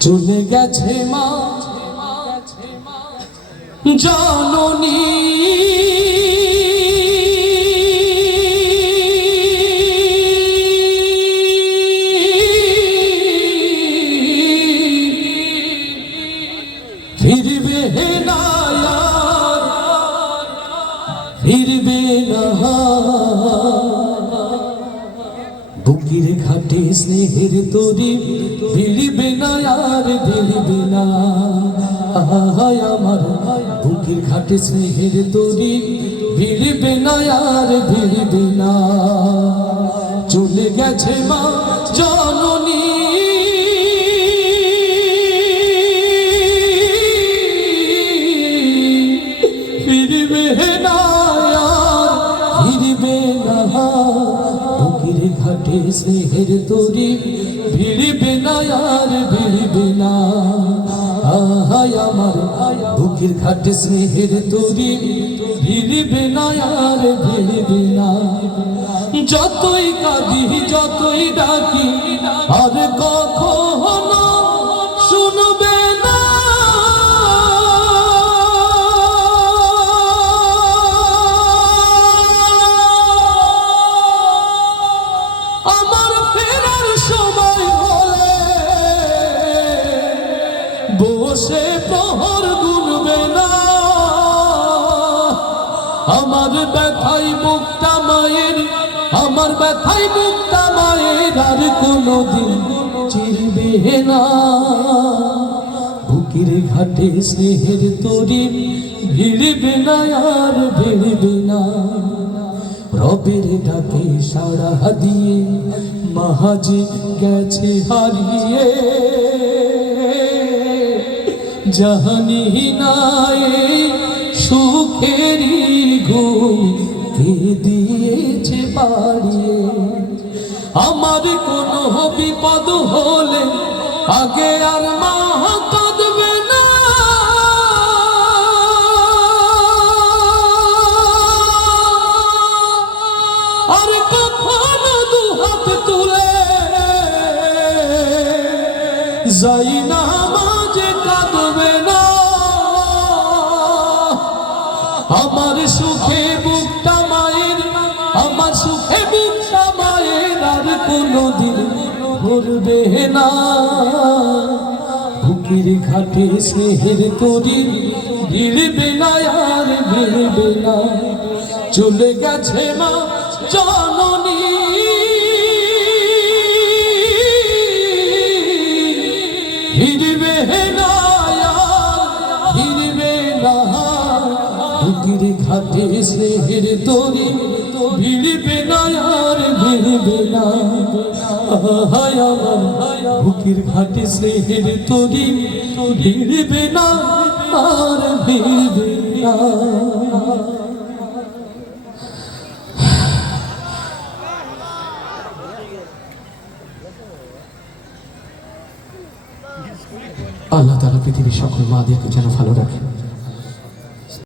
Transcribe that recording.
চলে গেছে মা। জননী। ফিরবে না আর, ফিরবে বুকির ঘাটে স্নেহের তরি ভিড়বে না আর ভিড়বে না। আহায় আমার বুকির ঘাটে স্নেহের তরি ভিড়বে না আর ভিড়বে না। চলে গেছে মা জননী। ফিরবে না ফিরবে না। ঘাটে স্নেহের তরি, ভিড়িবে না আর ভিড়িবে না। আহায় আমার বুকের ঘাটে স্নেহের তরি, ভিড়িবে না আর ভিড়িবে না। যতই কাঁদি, যতই ডাকি, আর কখনো আমার ব্যথাই মুক্তা মায়ের, আমার ব্যথাই মুক্তা মায়ের আর কোনোদিন চিরবে না। বুকের ঘাটে স্নেহের তরি ভিড়বে না আর ভিড়বে না। রবের ডাকে সাড়া দিয়ে মাহাজি গেছে হারিয়ে। জাহানি নাই সুখেরই ঘুম কে দিয়েছে বাড়িয়ে আমার কোনো বিপদ হলে আগে আর মা কাঁদবে না। আর কখনো দু হাত তুলে যাই না মাঝে কাঁদবে। আমার সুখে বুকটা মায়ের, আমার সুখে বুকটা মায়ের আর কোনোদিন ভরবে না। বুকের ঘাটে স্নেহের তরি ভিড়বে না আর ভিড়বে না। চলে গেছে মা, জননী স্নেহের তরি ভিড়বে না আর ভিড়বে না। আমার স্নেহের তরি ভিড়বে না আর ভিড়বে না। আল্লাহ তালা পৃথিবীর সকল মাদেরকে যেন ভালো রাখেন।